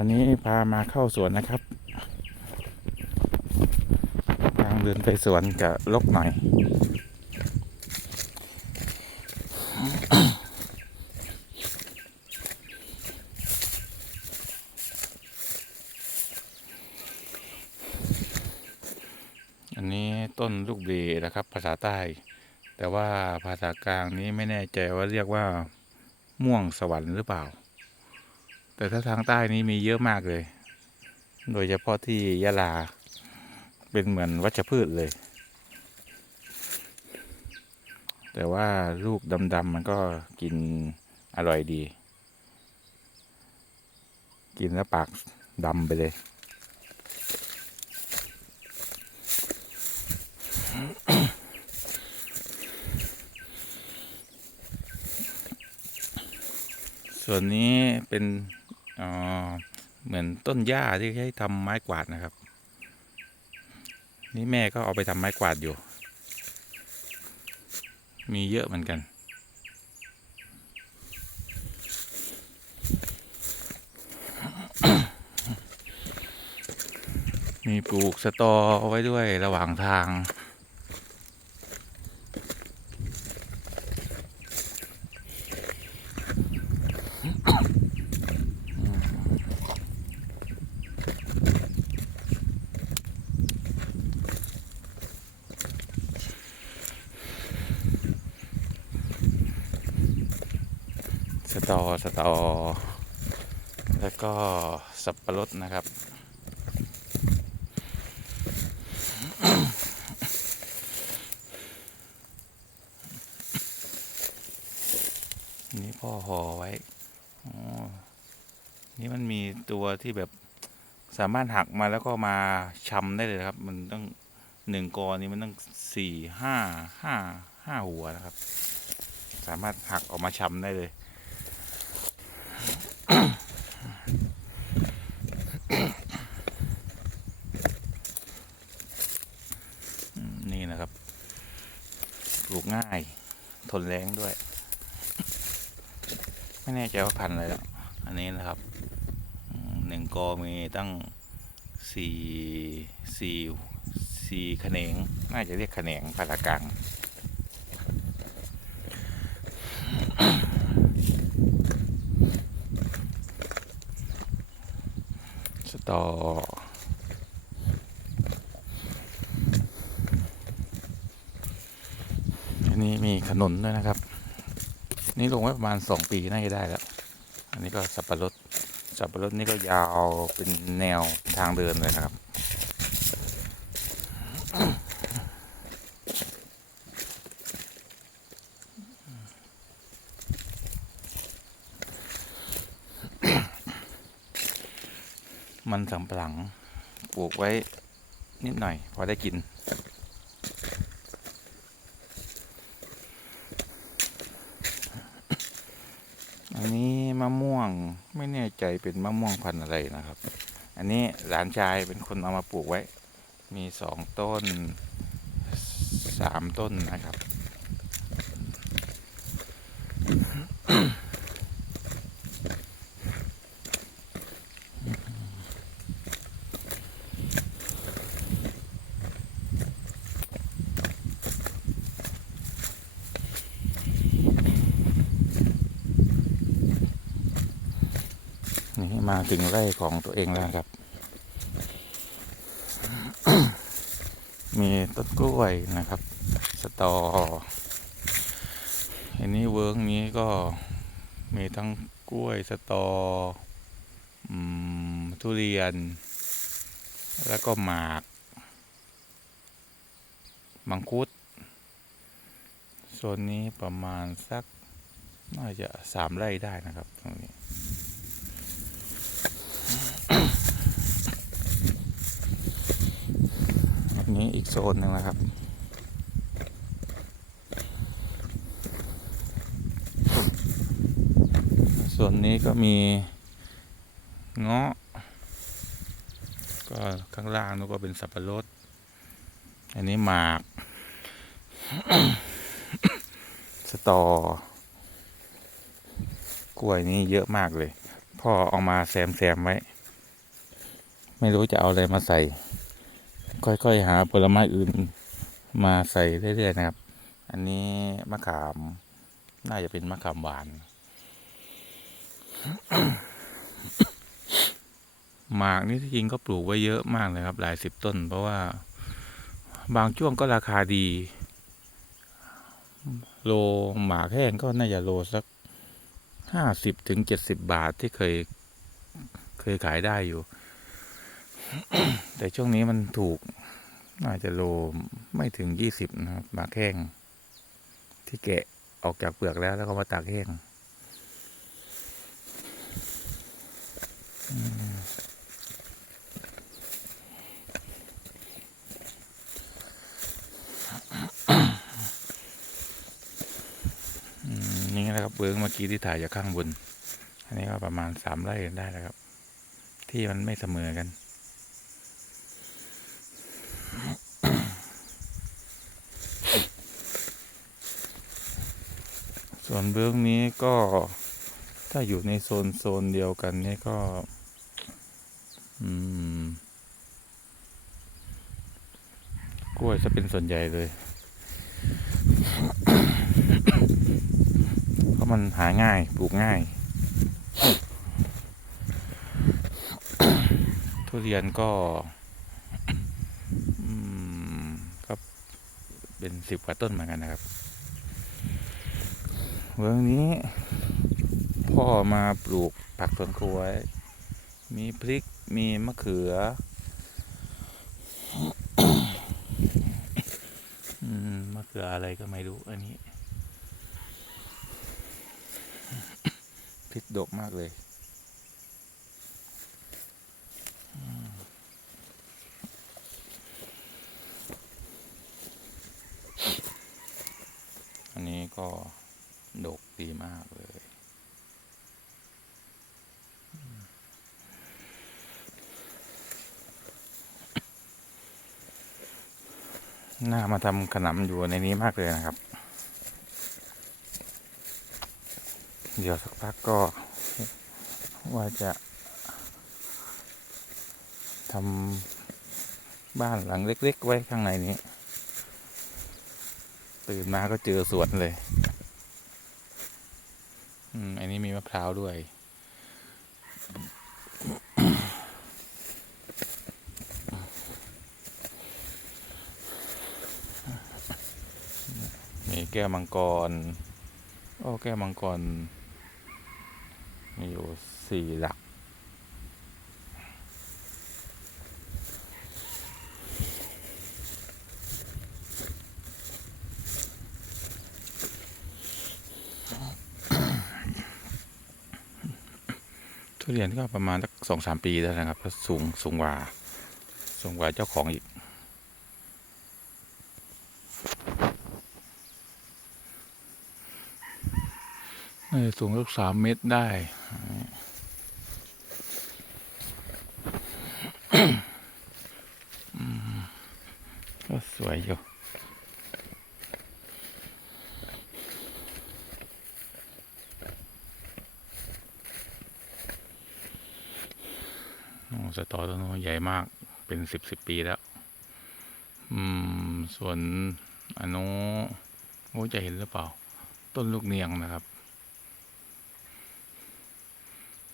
วันนี้พามาเข้าสวนนะครับ ทางเดินไปสวนจะลกหน่อย อันนี้ต้นลูกเบนะครับ ภาษาใต้ แต่ว่าภาษากลางนี้ไม่แน่ใจว่าเรียกว่าม่วงสวรรค์หรือเปล่า แต่ถ้าทางใต้นี้มีเยอะมากเลย โดยเฉพาะที่ยะลา เป็นเหมือนวัชพืชเลย แต่ว่าลูกดำๆมันก็กินอร่อยดี กินแล้วปากดำไปเลยส่วนนี้เป็น อ่อเหมือนต้นหญ้าที่ใช้ทำไม้กวาดนะครับ นี่แม่ก็เอาไปทำไม้กวาดอยู่ มีเยอะเหมือนกัน มีปลูกสตอเอาไว้ด้วยระหว่างทาง ตอสตอ แล้วก็สับปะรดนะครับ นี่พ่อห่อไว้อ๋อนี่มันมีตัวที่แบบสามารถหักมาแล้วก็มาชำได้เลยครับ มันต้องหนึ่งกอนี้มันต้องสี่ห้าห้าห้าหัวนะครับ สามารถหักออกมาชำได้เลย นี่นะครับ ปลูกง่าย ทนแรงด้วย ไม่แน่ใจว่าพันธุ์อะไรแล้ว อันนี้นะครับหนึ่งกอมีตั้งสี่สี่สี่แขนงน่าจะเรียกแขนงภาษากลาง ตออันนี้มีขนุนด้วยนะครับ นี่ลงไว้ประมาณสองปีน่าจะได้แล้ว อันนี้ก็สับปะรด สับปะรดนี่ก็ยาวเป็นแนวทางเดินเลยนะครับ สำปะหลังปลูกไว้นิดหน่อย พอได้กิน อันนี้มะม่วงไม่แน่ใจเป็นมะม่วงพันธุ์อะไรนะครับ อันนี้หลานชายเป็นคนเอามาปลูกไว้ มีสองต้นสามต้นนะครับ นี่มาถึงไร่ของตัวเองแล้วครับ มีต้นกล้วยนะครับ สตอ อันนี้เวิร์กนี้ก็มีทั้งกล้วยสตออทุเรียน แล้วก็หมาก มังคุดโซนนี้ประมาณสักน่าจะสามไร่ได้นะครับตรงนี้ นนี้อีกโซนหนึ่งนะครับส่วนนี้ก็มีเงาะก็ข้างล่างนู้นก็เป็นสับปะรด อันนี้หมาก สตอกล้วยนี่เยอะมากเลย พ่อเอามาแซมแซมๆไว้ ไม่รู้จะเอาอะไรมาใส่ ค่อยๆหาผลไม้อื่นมาใส่เรื่อยๆนะครับ อันนี้มะขาม น่าจะเป็นมะขามหวาน หมากนี่ที่จริงก็ปลูกไว้เยอะมากเลยครับ หลายสิบต้น เพราะว่าบางช่วงก็ราคาดี โลหมากแห้งก็น่าจะโลสักห้าสิบถึงเจ็ดสิบบาทที่เคยเคยขายได้อยู่ แต่ช่วงนี้มันถูก น่าจะโลไม่ถึงยี่สิบนะครับหมากแห้ง ที่แกะออกจากเปลือกแล้วแล้วก็มาตากแห้งนี่นะครับเบื้องเมื่อกี้ที่ถ่ายจากข้างบน อันนี้ก็ประมาณสามไร่ได้แล้วครับ ที่มันไม่เสมอกัน วนเบื้องนี้ก็ถ้าอยู่ในโซนโซนเดียวกันนี่ก็ อืม กล้วยจะเป็นส่วนใหญ่เลย เพราะมันหาง่ายปลูกง่าย ทุเรียนก็อืมก็เป็นสิบกว่าต้นเหมือนกันนะครับ เมืองนี้ พ่อมาปลูกผักสวนครัวมีพริกมีมะเขืออืมมะเขืออะไรก็ไม่รู้อันนี้พริกดกมากเลยอันนี้ก็ ดีมากเลย น่ามาทำขนมอยู่ในนี้มากเลยนะครับ เดี๋ยวสักพักก็ว่าจะทำบ้านหลังเล็ก ๆ ไว้ข้างในนี้ ตื่นมาก็เจอสวนเลย อืม อันนี้มีมะพร้าวด้วย มีแก้วมังกร โอ้ แก้วมังกร มีอยู่สี่หลัก ทุเรียนก็ประมาณสักสองสามปีแล้วนะครับก็สูงสูงกว่าสูงกว่าเจ้าของอีก สูงสักสามเมตรได้ อืมก็สวยอยู่ โอ้ สตอต้นใหญ่มากเป็นสิบสิบปีแล้ว อืม ส่วนอันนู้นโอ้จะเห็นหรือเปล่า ต้นลูกเนียงนะครับ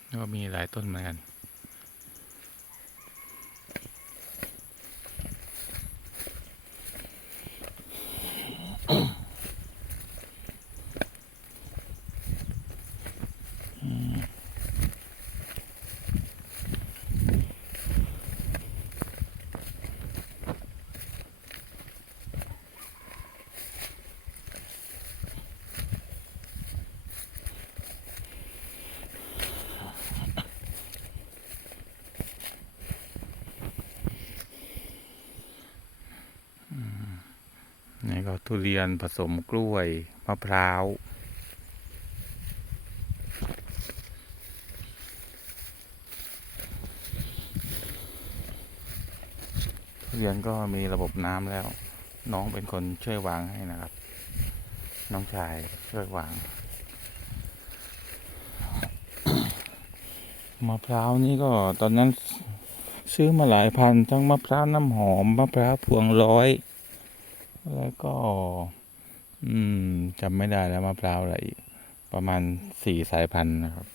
แล้วก็มีหลายต้นเหมือนกัน นี่ก็ ทุเรียนผสมกล้วย มะพร้าว ทุเรียนก็มีระบบน้ำแล้ว น้องเป็นคนช่วยวางให้นะครับ น้องชายช่วยวาง มะพร้าวนี่ก็ตอนนั้นซื้อมาหลายพัน ทั้งมะพร้าวน้ำหอม มะพร้าวพวงร้อย แล้วก็ อืมจำไม่ได้แล้วมะพร้าวอะไรอีก ประมาณสี่สายพันธุ์นะครับ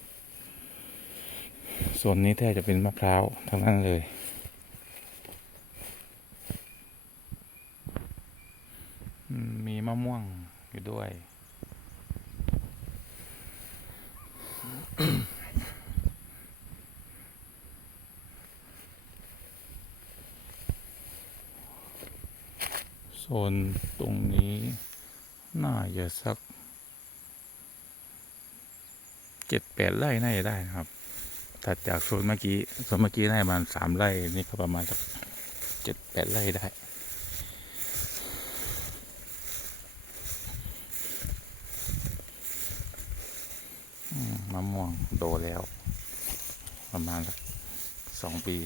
ส่วนนี้แทบจะเป็นมะพร้าวทั้งนั้นเลยมมีมะม่วงอยู่ด้วย นตรงนี้น่าจะสักเจ็ดแปดไร่น่าจะได้นะครับถัดจากโซนเมื่อกี้โซนเมื่อกี้น่าจะประมาณสามไร่นี่ก็ประมาณสักเจ็ดแปดไร่ได้มมะม่วงโตแล้ว ประมาณสักสองปี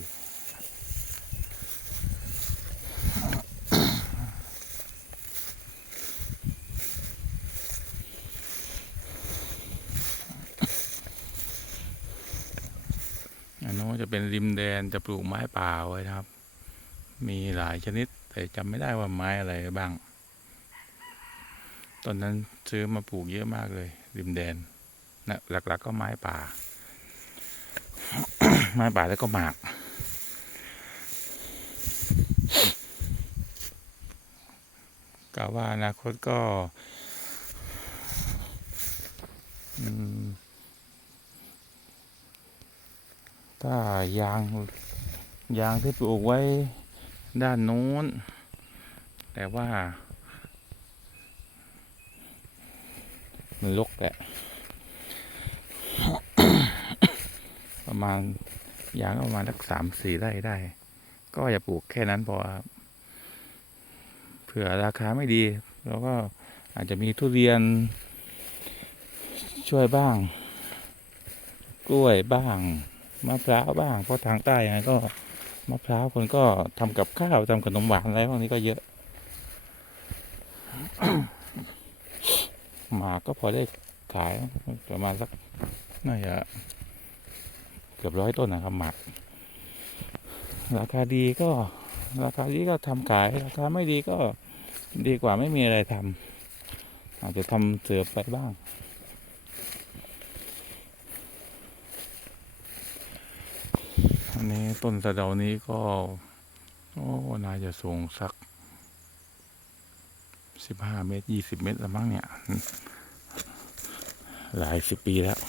อันโน้นจะ เป็นริมแดนจะปลูกไม้ป่าไว้นะครับ มีหลายชนิด แต่จำไม่ได้ว่าไม้อะไรบ้าง ตอนนั้นซื้อมาปลูกเยอะมากเลย ริมแดนนะหลักๆก็ไม้ป่า ไม้ป่าแล้วก็หมาก กล่าวว่าอนาคตก็ อืม ถ้ายางยางที่ปลูกไว้ด้านโน้น แต่ว่า มันลกแหละประมาณยางประมาณสักสามสี่ไร่ได้ ก็อย่าปลูกแค่นั้นพอครับเผื่อราคาไม่ดีเราก็อาจจะมีทุเรียน ช่วยบ้าง กล้วยบ้าง มะพร้าวบ้างเพราะทางใต้ยังไงก็มะพร้าวคนก็ทำกับข้าวทำขนมหวานอะไรพวกนี้ก็เยอะ หมาก็พอได้ขายประมาณสักน่าจะเกือบร้อยต้นนะครับหมากราคาดีก็ราคาดีก็ทำขายราคาไม่ดีก็ดีกว่าไม่มีอะไรทำอาจจะทำเสือไปบ้าง อันนี้ต้นสะเดานี้ก็ โอ้น่าจะสูงสักสิบห้าเมตรยี่สิบเมตรละมั้งเนี่ย หลายสิบปีแล้ว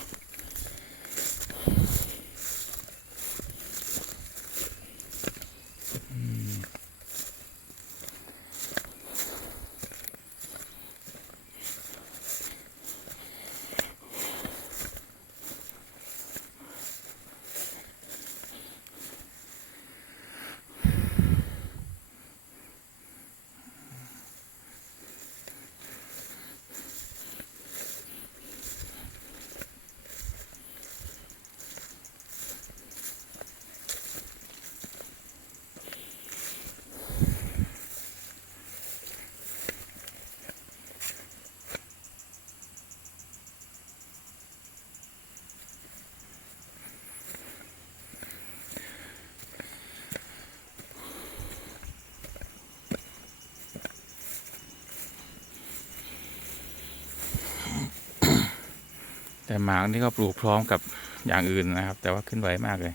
แต่หมากนี่ก็ปลูกพร้อมกับอย่างอื่นนะครับ แต่ว่าขึ้นไวมากเลย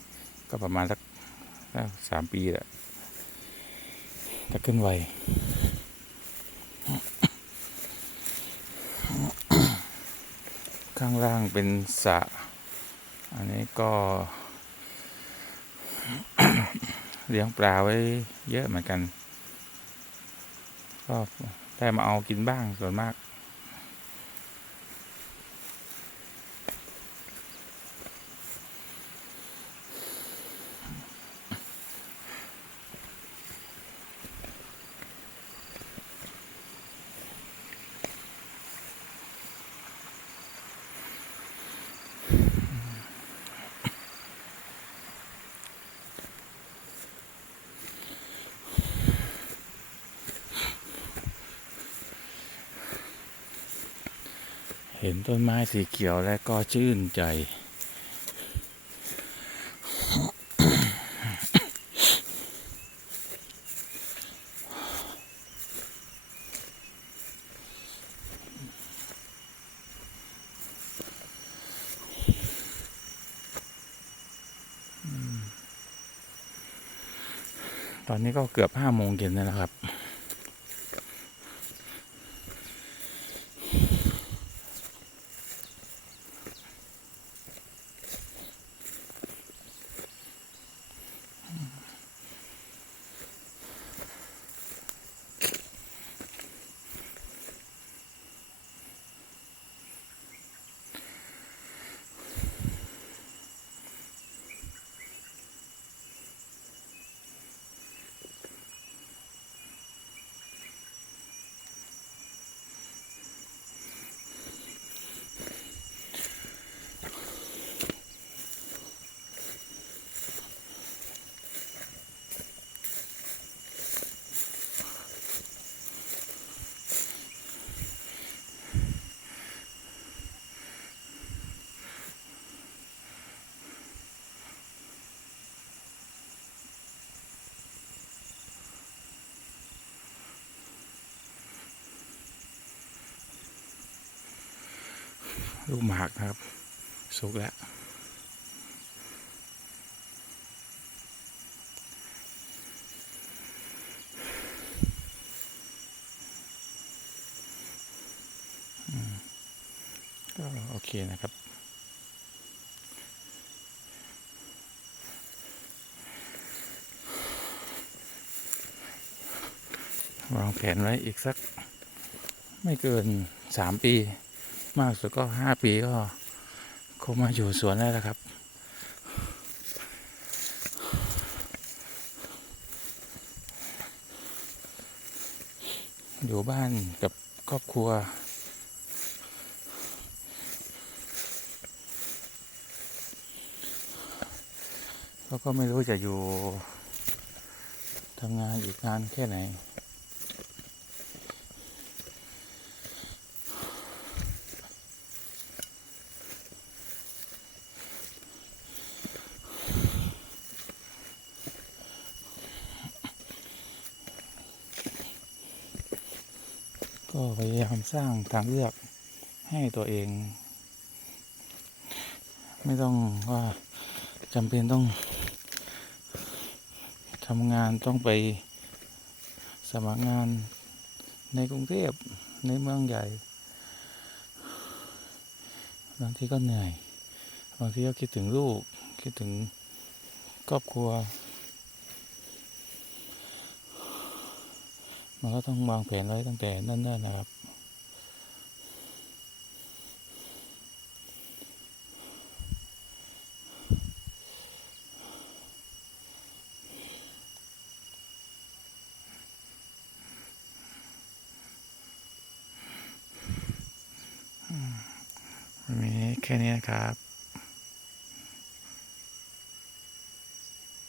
ก็ประมาณสักสามปีแหละถ้าขึ้นไวข้างล่างเป็นสระอันนี้ก็เลี้ยงปลาไว้เยอะเหมือนกัน ก็ได้มาเอากินบ้างส่วนมาก เห็นต้นไม้สีเขียวและก็ชื่นใจ ตอนนี้ก็เกือบห้าโมงเย็นแล้วครับ ลูกหมากนะครับ สุกแล้ว ก็โอเคนะครับวางแผนไว้อีกสักไม่เกินสามปี มากสุดก็ห้าปีก็คงมาอยู่สวนได้แล้วครับ อยู่บ้านกับครอบครัว แล้วก็ไม่รู้จะอยู่ทำงานอีกนานแค่ไหน ก็พยายามสร้างทางเลือกให้ตัวเอง ไม่ต้องว่าจำเป็นต้องทำงานต้องไปสมัครงานในกรุงเทพในเมืองใหญ่บางทีก็เหนื่อย บางทีก็คิดถึงลูก คิดถึงครอบครัว มันก็ต้องวางแผนไว้ตั้งแต่เนิ่นๆนะครับมีแค่นี้นะครับ